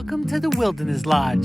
Welcome to the Wilderness Lodge.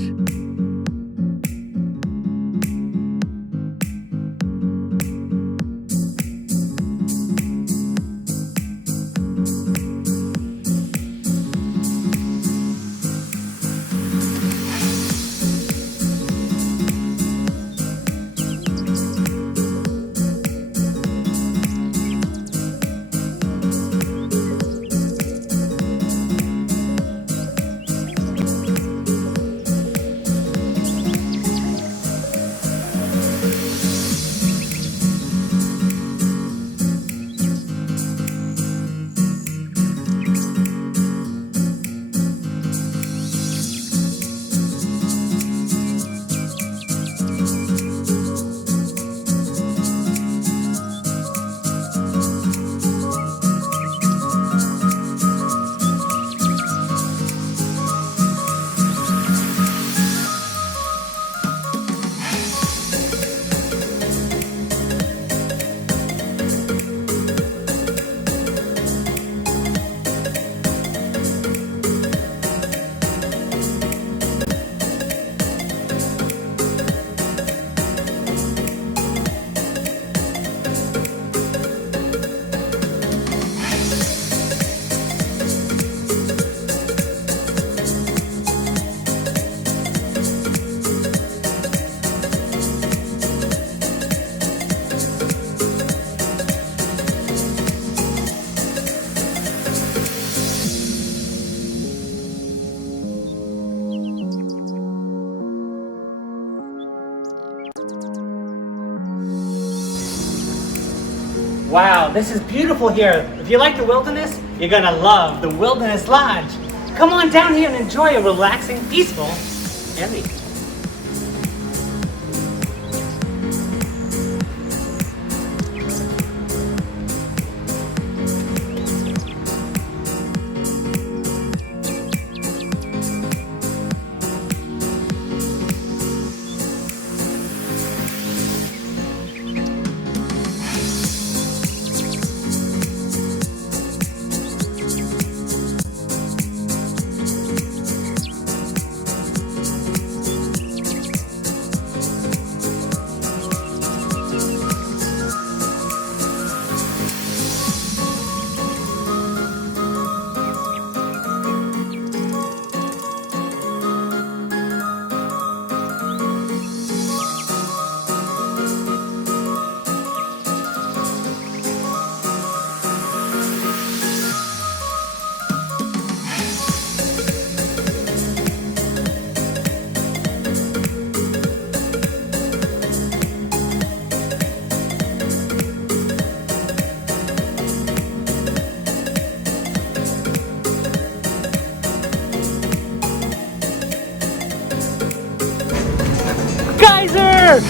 Wow, this is beautiful here. If you like the wilderness, you're gonna love the Wilderness Lodge. Come on down here and enjoy a relaxing, peaceful area. Geyser!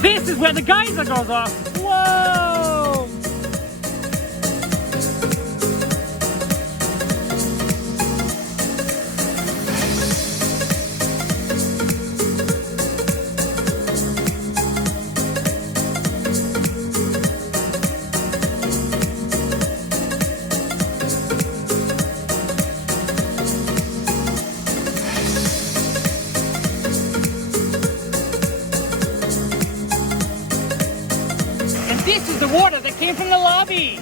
This is where the geyser goes off. Whoa! This is the water that came from the lobby.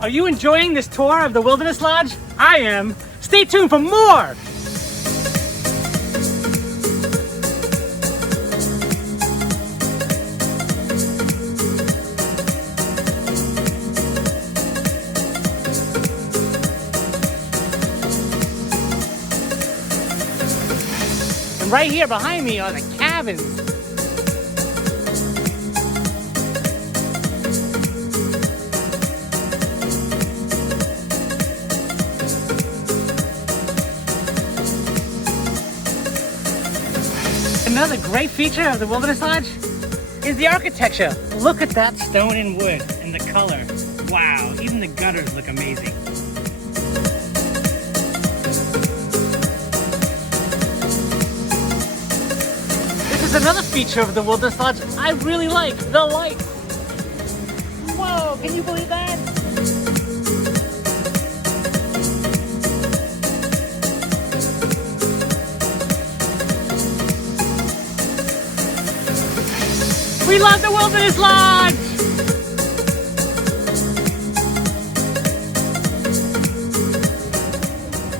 Are you enjoying this tour of the Wilderness Lodge? I am. Stay tuned for more. And right here behind me are the cabins. Another great feature of the Wilderness Lodge is the architecture. Look at that stone and wood and the color. Wow, even the gutters look amazing. This is another feature of the Wilderness Lodge I really like, the lights. Whoa, can you believe that? We love the Wilderness Lodge!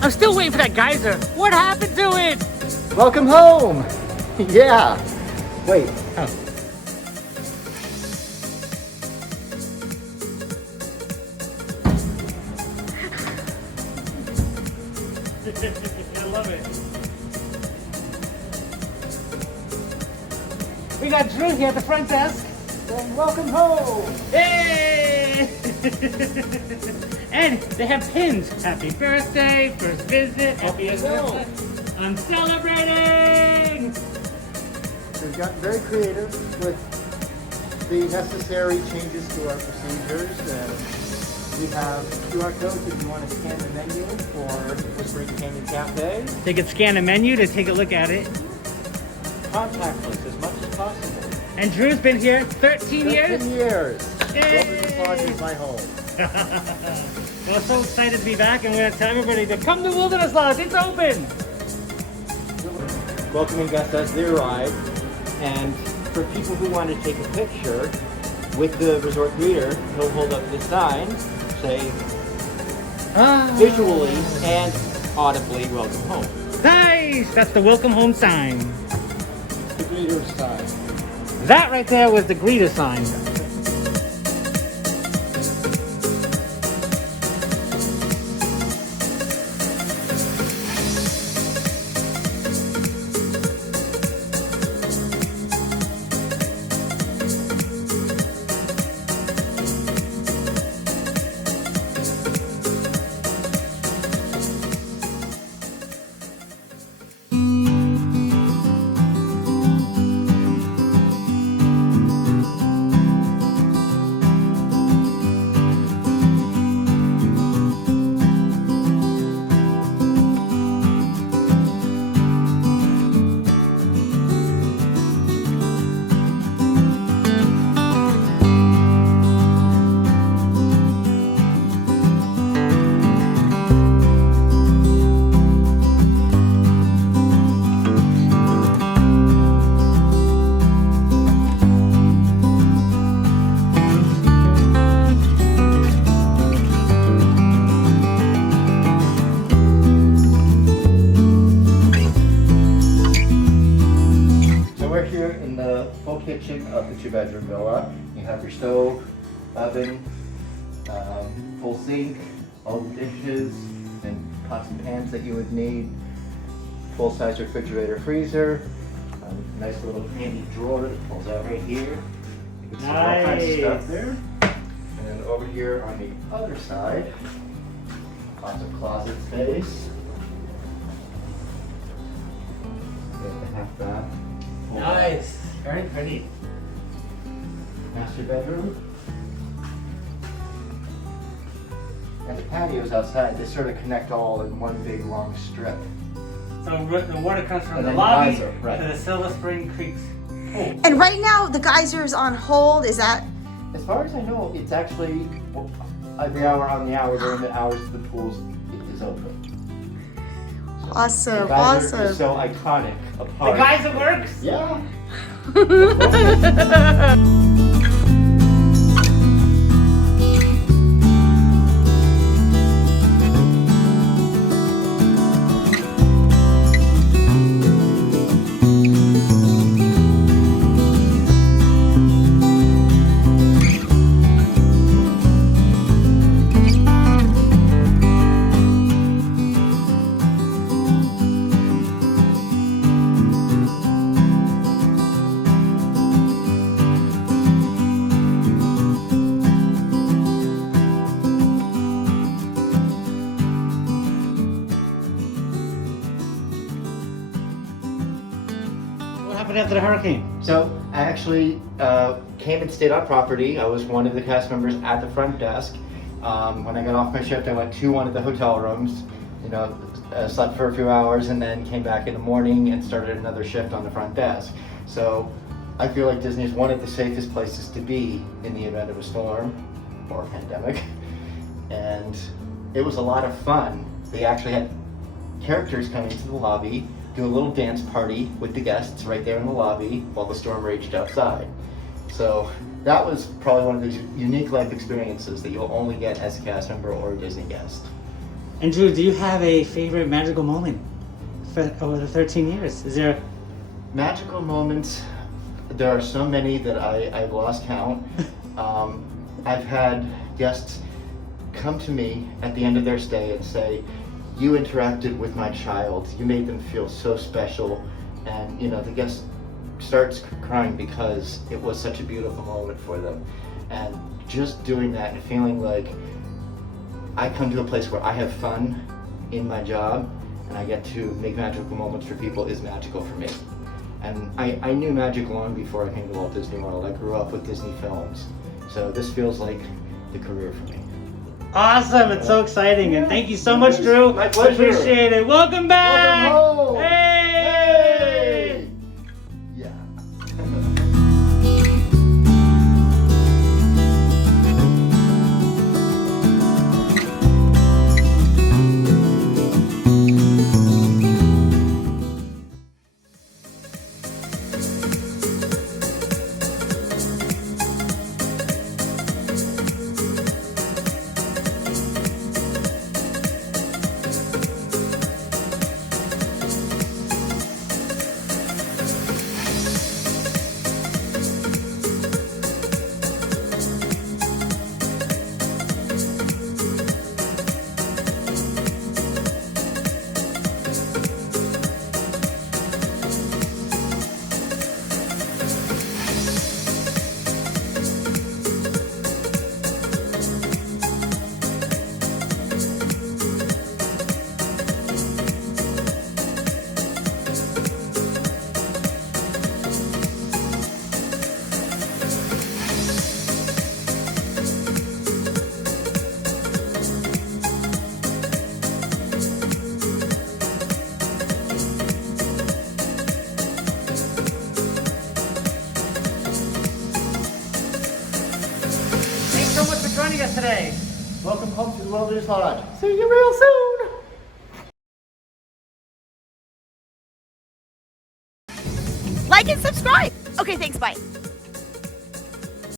I'm still waiting for that geyser. What happened to it? Welcome home! Yeah! Wait. Oh. I love it. We got Drew here at the front desk. And welcome home! Hey! And they have pins. Happy birthday, first visit, happy birthday. I'm celebrating! We've gotten very creative with the necessary changes to our procedures. We have QR codes if you want to scan the menu for Whispering Canyon Cafe. They could scan a menu to take a look at it. Contactless as much as possible. And Drew's been here 13 years? 13 years. Yay! Wilderness Lodge is my home. Well, so excited to be back, and we're going to tell everybody to come to Wilderness Lodge. It's open! Welcoming guests as they arrive. And for people who want to take a picture with the resort greeter, he'll hold up the sign, say visually and audibly, welcome home. Nice! That's the welcome home sign. The greeter sign. That right there was the greeter sign. Kitchen of the two-bedroom villa. You have your stove, oven, full sink, all the dishes and pots and pans that you would need. Full-size refrigerator, freezer. Nice little handy drawer that pulls out right here. You can see all kinds of stuff there. And then over here on the other side, lots of closet space. We have the half bath. Nice. Very pretty. Master bedroom. And the patios outside, they sort of connect all in one big long strip. So the water comes from And the then lobby geyser, right. to the Silver Spring Creek's pool. And right now, the geyser is on hold. Is that? As far as I know, it's actually every hour on the hour during the hours the pool is open. So Awesome, the geyser awesome. is so iconic. A The part. geyser works? Yeah. happened after the hurricane? So I actually came and stayed on property. I was one of the cast members at the front desk. When I got off my shift, I went to one of the hotel rooms, slept for a few hours, and then came back in the morning and started another shift on the front desk. So I feel like Disney is one of the safest places to be in the event of a storm or a pandemic. And it was a lot of fun. They actually had characters come into the lobby, do a little dance party with the guests right there in the lobby while the storm raged outside. So that was probably one of those unique life experiences that you'll only get as a cast member or a Disney guest. And Drew, do you have a favorite magical moment over the 13 years? Is there Magical moments, there are so many that I've lost count. I've had guests come to me at the end of their stay and say, "You interacted with my child, you made them feel so special," and the guest starts crying because it was such a beautiful moment for them. And just doing that and feeling like I come to a place where I have fun in my job and I get to make magical moments for people is magical for me. And I knew magic long before I came to Walt Disney World. I grew up with Disney films, so this feels like the career for me. awesome? It's so exciting, and thank you so much, Drew. My pleasure. Appreciate it. Welcome back. Welcome home. Hey! Yeah. Thanks so much for joining us today. Welcome home to the Wilderness Lodge. See you real soon. Like and subscribe. Okay, thanks. Bye.